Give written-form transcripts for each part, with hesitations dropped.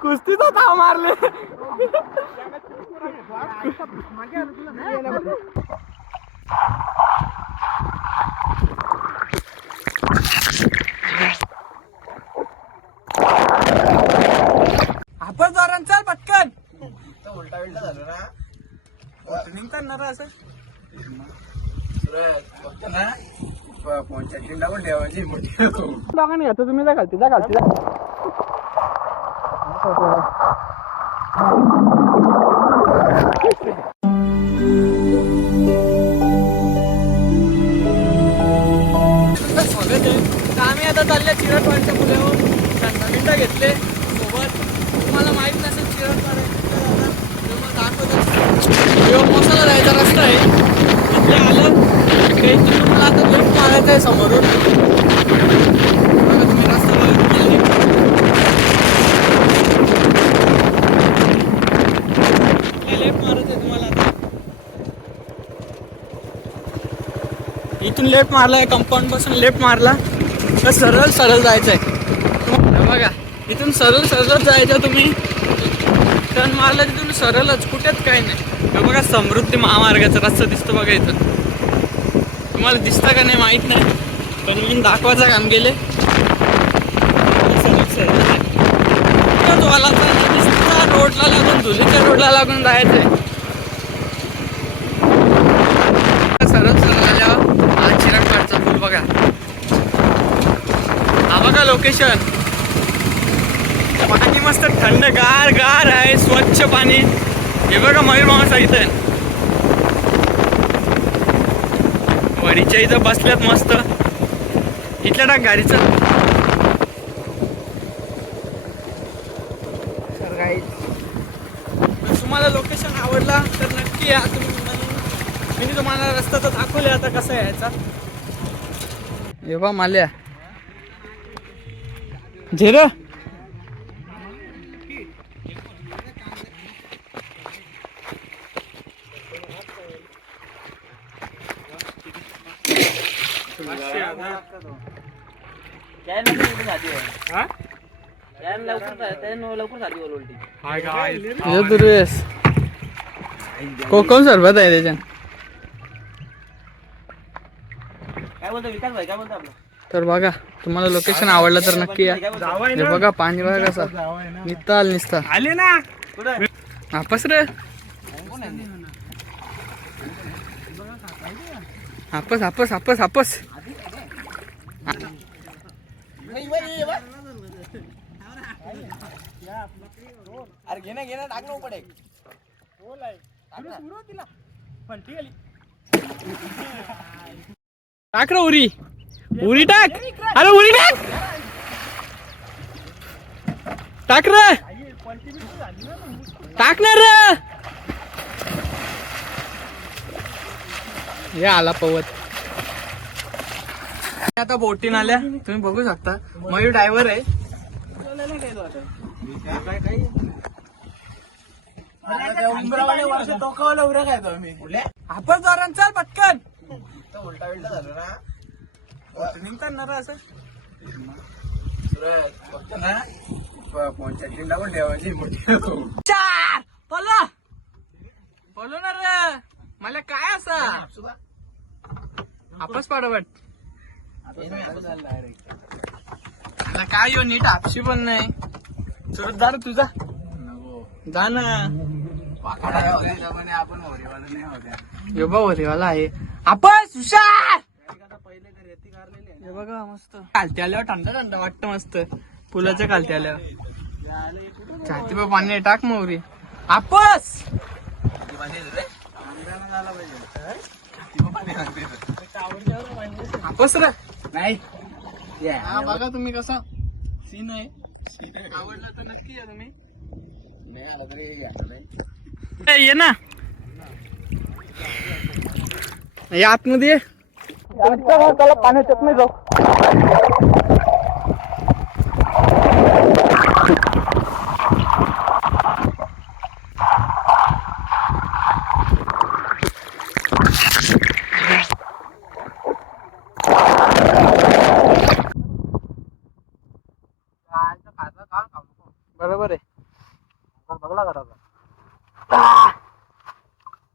कुस्तीचा ताव मारले. आपण जोरान चल पटकन. उलटा उलटा झालं ना निघताना असं ना फोनच्या टिंडा पण ठेवायची मोठी दोघांनी घ्या तुम्ही जा घालते जा घालते आम्ही आता चालले चिरटवाडच्या पुलावर 15 मिनिटं घेतले सोबत. तुम्हाला माहित नसेल चिरटवाड मसाला जायचा रस्ता आहे इथे आलं काही तुम्हाला आता लेफ्ट मारायचं आहे समोरून. तुम्ही रस्ता लेफ्ट मारायचं आहे तुम्हाला आता. इथून लेफ्ट मारला कंपाऊंड पासून लेफ्ट मारला तर सरळ सरळ जायचं आहे. बघा इथून सरळ सरळ जायचं तुम्ही. टर्न मारला तिथून सरळच कुठेच काही नाही. बघा समृद्धी महामार्गाचा रस्ता दिसतो बघा इथं. तुम्हाला दिसता का नाही माहित नाही पण मी दाखवायचं काम केले. रोडला लागून धुलीच्या रोडला लागून जायचंय. सरळ सरळ आल्यावर हा चिरटवाडचा पूल बघा. हा बघा लोकेशन. पाणी मस्त थंड गार गार आहे स्वच्छ पाणी. हे बघा मयूर मामाचा इथं वडीच्या इथं बसल्यात मस्त. इथल्या टाक गाडीचं. तर गाईज तुम्हाला लोकेशन आवडला तर नक्की या तुम्ही. मी तुम्हाला रस्ता तर दाखवले आता कसा यायचा. हे बा माल्या झेर कोण सरबत आहे त्याच्या. तर बघा तुम्हाला लोकेशन आवडलं तर नक्की या. हे बघा पाणी बघा कसा निस्ताल निस्ता आले ना. आपस रे आपस आपस आपस आपस. अरे घे ना टाक ना पडे. टाक रे उरी उरी टाक. अरे उरी टाक टाक रे टाक ना रे. हे आला पवत. आता बोटीन आल्या तुम्ही बघू शकता. मयूर ड्रायव्हर आहे. आपण जोरान चल पटकन. उलटा उलटा झालं ना निघताना असं फोनच्या टिंडा पण ठेवायची मोठी. चार पलो पलो ना रे मला काय असा आपस पाडवट. काय यो नीट आपशी पण नाही. जोरदार तुझा जा ना. आपण यो बा होरीवाला आहे आपण हुशार. हे बघा मस्त खालती आल्यावर थंड थंड वाटत मस्त. पुलाच्या खालती आल्यावर छाती बा पाणी टाक मोरी आपस. आपस रे नाही. हा बघा तुम्ही कसा सीन आहे. आवडलं तर नक्की या तुम्ही. नाही आला तरी ये ना या आतमध्ये. त्याला पाण्याच्यात नाही जाऊ. बरोबर आहे. बघला करायचा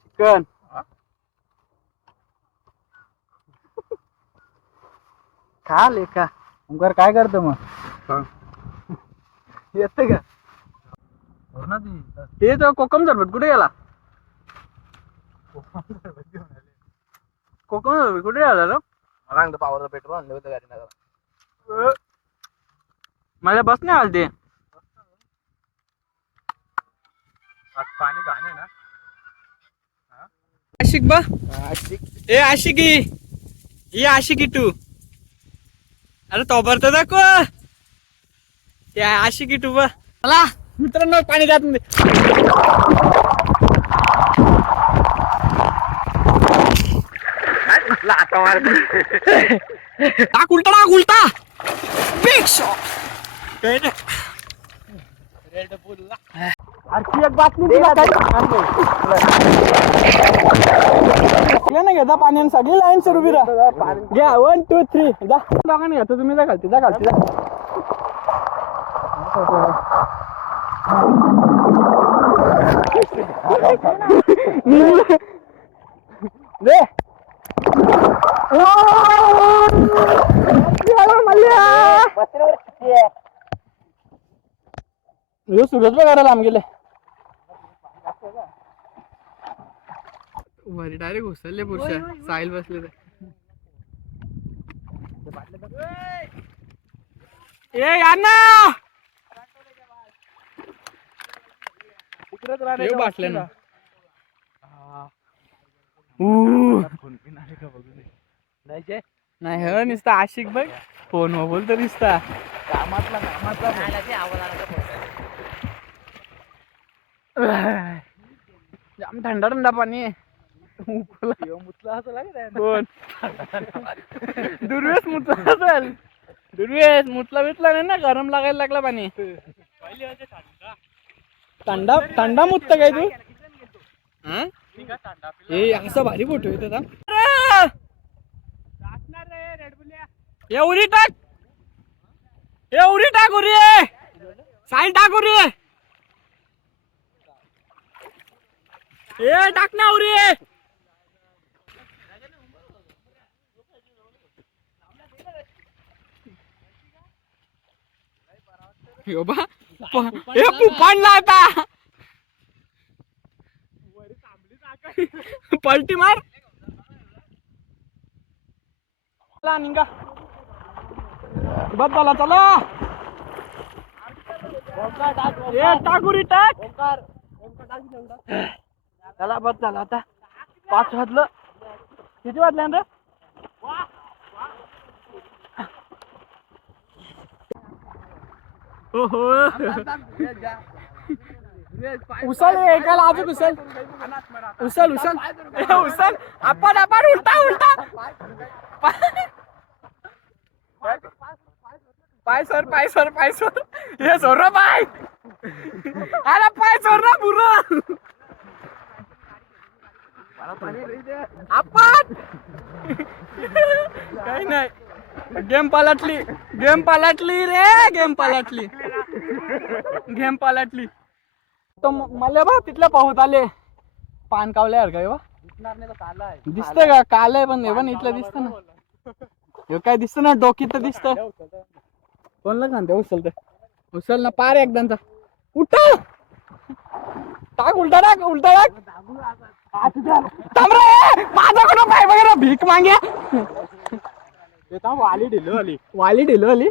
चिकन खा लेका. ओंकार काय करतो मग येते का हे तर कोकम सरबत कुठे गेला? कोकम सरबत कुठे गेला रे? मला पावरचं पेट्रोल आणलं होतं गाडी मला बस नाही आलते. पाणी घाणे ना आशिक बा ए आशिकी ये आशिकी टू. अरे तो भरतो दाखव ते आशिकी टू बा. मला मित्रांनो पाणी जात नाही. टाक उलटा टाक उलटा बिग शॉट. काही नाही रेड बुल आणखी एक बातमी दिला काय नाही घेता पाणी सगळी लाईन सुरू बिरा घ्या 1 2 3 जा दोघांनी घेतो तुम्ही जा खालती जा खालती जा. दे सुरज बघायला लांब गेले वरी डायरेक्ट घुसले पुरुषा साहिल बसले ए यांना बाटले ना नाही ह नुसता आशिक बघ फोन वर बोलतो नुसता जाम थंडा थंडा पाणी दुर्वेस मुतला असेल दुर्वेस मुतला बितला नाही ना गरम लागायला लागला पाणी थंडा थंडा मुतत काय तू हे असं भारी फोटो येत एवढी टाक एवढी टाक उरी साईल टाक उरी ए टाक ना उरी पाडला आता पलटी मार निघा बस झाला चला टाकुरी टाक चला बस झाला आता 5 वाजलं किती वाजल्या रे उसल एकाला अजून उसल उसल उसल उसल आपण आपण उलटा उलटा पाय सर हे सोर पाय अरे पाय सोर ना बुरा आपण काही नाही गेम पालटली रे गेम पालटली तो मला बा तिथल्या पाहत आले पान कावल्यावर काय बा दिसतंय का काल पण हे पण इथलं दिसत ना काय दिसत ना डोकी तर दिसत कोणला सांगते उचल ना पार एकदा उठा टाक उलटा टाक माझ्याकडून पाय वगैरे भीक मागे वाली ढिलो आली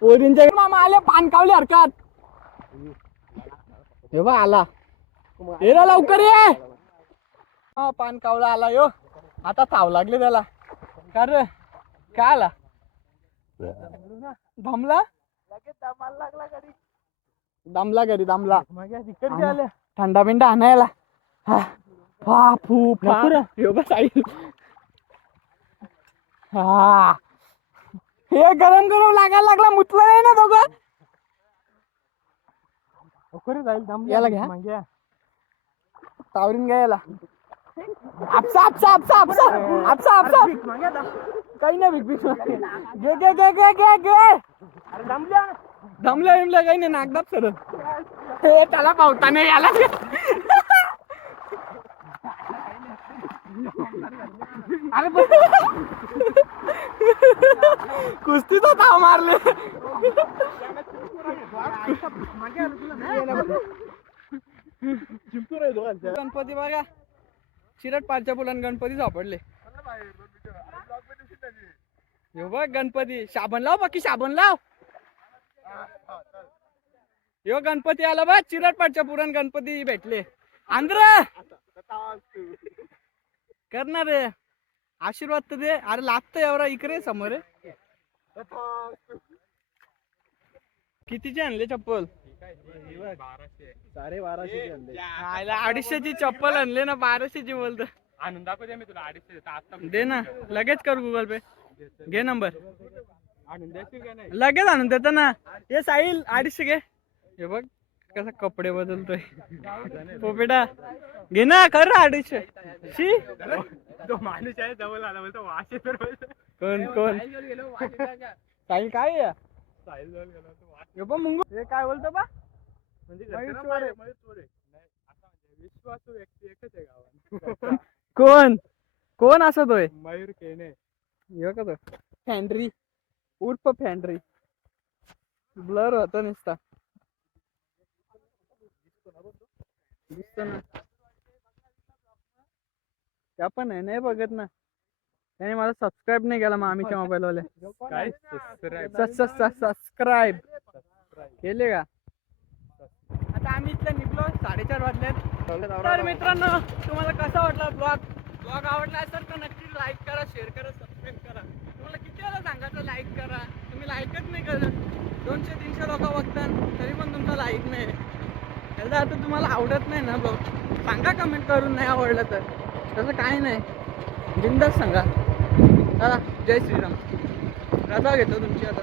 पोरींच्या मामा आले पान कावले हरकत हे बा आला हे रे लवकर ये पान कावला आला यो आता ताव लागले त्याला का रे काय आला दमला थंडा बिंडा आणायला हे गरम लागायला लागला मुतलं नाही ना दोघं याला घ्या तावरीन घ्या याला आपसा काही नाही भीक घे दमलं बिमलं काही नाही नागदाब सर त्याला पावता नाही याला अरे कुस्तीचा ताव मारले गणपती बघा शिरट पारच्या पुलान गणपती सापडले यो बघ गणपती साबण लाव बाकी साबण लाव यो गणपती आला बघ चिरट पारच्या पुराण गणपती भेटले आंध्र करणार रे आशीर्वाद तर दे अरे लागतं एवढा इकडे समोर कितीचे आणले चप्पल 250ची चप्पल आणले ना 1200ची बोलतो आणून दाखवते मी तुला 250 दे ना लगेच कर गुगल पे घे नंबर आणून द्यायची का नाही लगेच आणून देतो ना हे साहिल 250 घे हे बघ कसा कपडे बदलतोय पोपेटा घे ना कर 250 शी तो माणूस आहे जवळ आला बोलतो वाशे तर कोण कोण साहिल काय आहे साहिल जवळ गेला तो वाश हे बघ मुंगू हे काय बोलतो बा म्हणजे मयूर घरच्यांना चोरे. मयूर चोरे. नाही, असं म्हणजे विश्वासू व्यक्ती एकच आहे गावात कोण कोण असतोय मयूर केने हे का तो फॅन्ड्री उर्फ फॅन्ड्री ब्लर होता नुसता दिसतो ना त्या पण आहे नाही बघत ना त्याने मला सबस्क्राईब नाही केला मामीच्या मोबाईल वाले काय सबस्क्राईब केले का आता आम्ही इथले निघलो 4:30 वाजलेत तर मित्रांनो तुम्हाला कसा वाटला ब्लॉग आवडला असेल तर नक्की लाईक करा शेअर करा सबस्क्राईब करा तुम्हाला किती वेळा सांगायचं लाईक करा तुम्ही लाईकच नाही करत 200-300 लोक बघतात तरी पण तुमचा लाईक नाही त्याचा आता तुम्हाला आवडत नाही ना ब्लॉग सांगा कमेंट करून नाही आवडलं तर तसं काही नाही बिंदास सांगा चला जय श्रीराम रजा घेतो तुमची आता